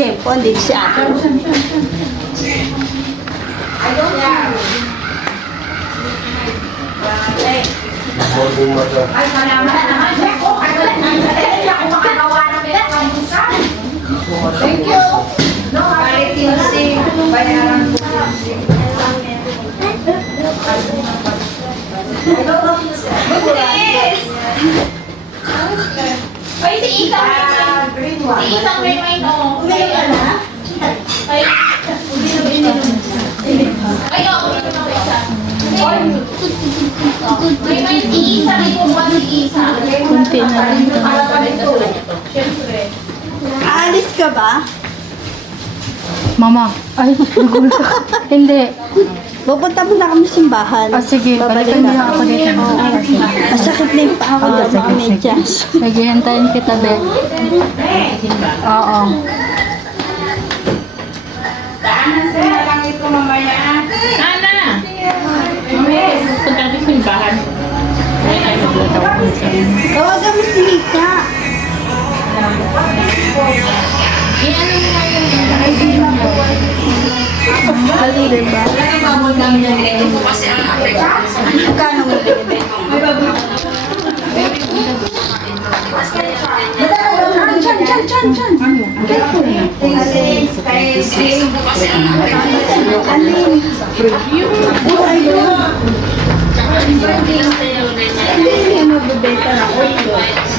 shampoo, hindi si ate. Ay, salamat naman. Ako makagawa ng thank you. No, Tinsing. Bayaran ko Tinsing. Ay, si Isang green wine, oh. Uminom ka na? Ay, oo, uminom ako isa. May si Isa, may kumpa si Isa. Kunti na lang. Siyempre. Aalis ka ba? Mama. Ay, nagulat ako. Hindi. Pupunta muna kami simbahan. Sige, balikan niyo ako dito. Masakit na yung paa ko doon, mga medyas. Sige, hintayin kita, Be. Oo. Daanan sila lang ito mamaya. Ana! Miss, punta natin sa simbahan. Tawagan mo si Hika. Iano mo na yung ID mo. Dali, diba? Magkano mo binibig?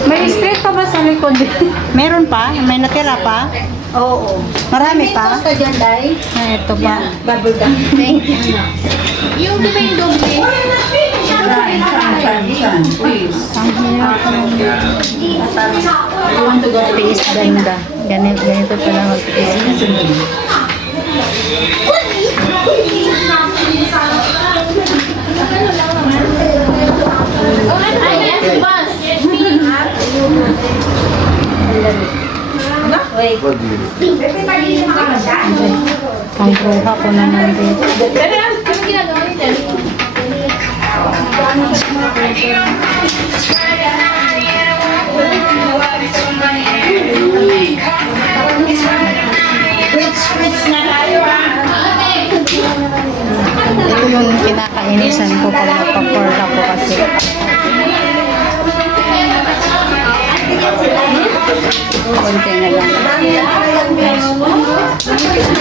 May street pa ba sa likod? Meron pa? May natira pa? Oo. Marami pa? Ay, ito pa. Bubble gum. Thank you. yung di ba yung doble? I want to go taste ganda. Ganito pala mag-taste. Ay, yes, boss. Yes, me. Ang bruha ko naman dito. Pero anong ginagawa niya? Switch na tayo Ito yung kinakainisan ko pag nagpa-pour ako kasi. Konti na lang.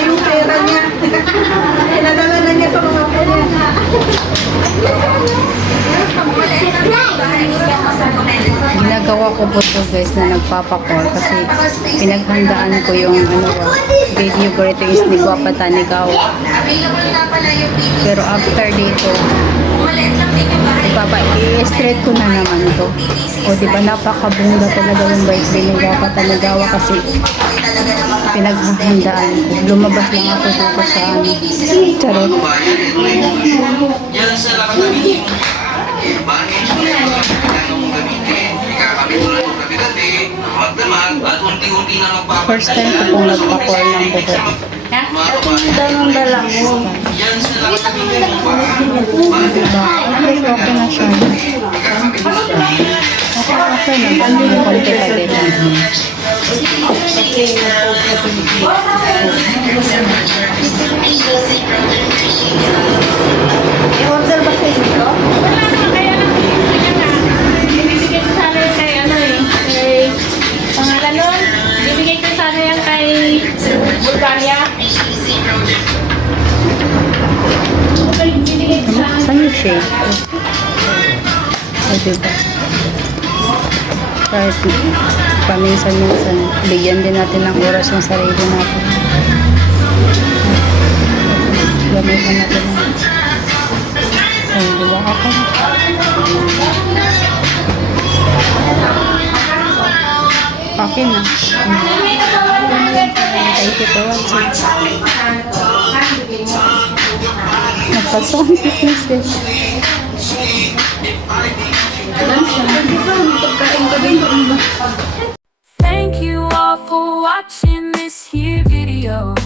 Yung pera niya. Pinadala na niya sa mga po niya. Ginagawa ko po to guys na nagpapakur kasi pinaghandaan ko yung video greetings ni Guapa Tanigawa. Pero after dito, i-straight ko na naman to. O diba napakabunda talaga yung birthday ni Guapa Tanigawa kasi pinaghandaan ko. Lumabas lang ako dito sa charot. Yan sa lakad First time ko pong nagpakur ng buhok. Anong dala mo? Diba? Okay na siya. Okay na. May konti pa din. I-order ba sa inyo? Wala naman, kaya lang bibigyan na. Bibigyan ko sana yung kay ano eh. Kay, pangalan nun, bibigyan ko sana yung kay Bulgaria. Bibigyan ko sana. Saan yung shade ko? O diba? Kahit paminsan-minsan, bigyan din natin ng oras yung sarili natin. Gamitan natin ng ay, diba? Okay. Okay na. Thank you for watching. Nagpasok ang business eh. Thank you all for watching this here video.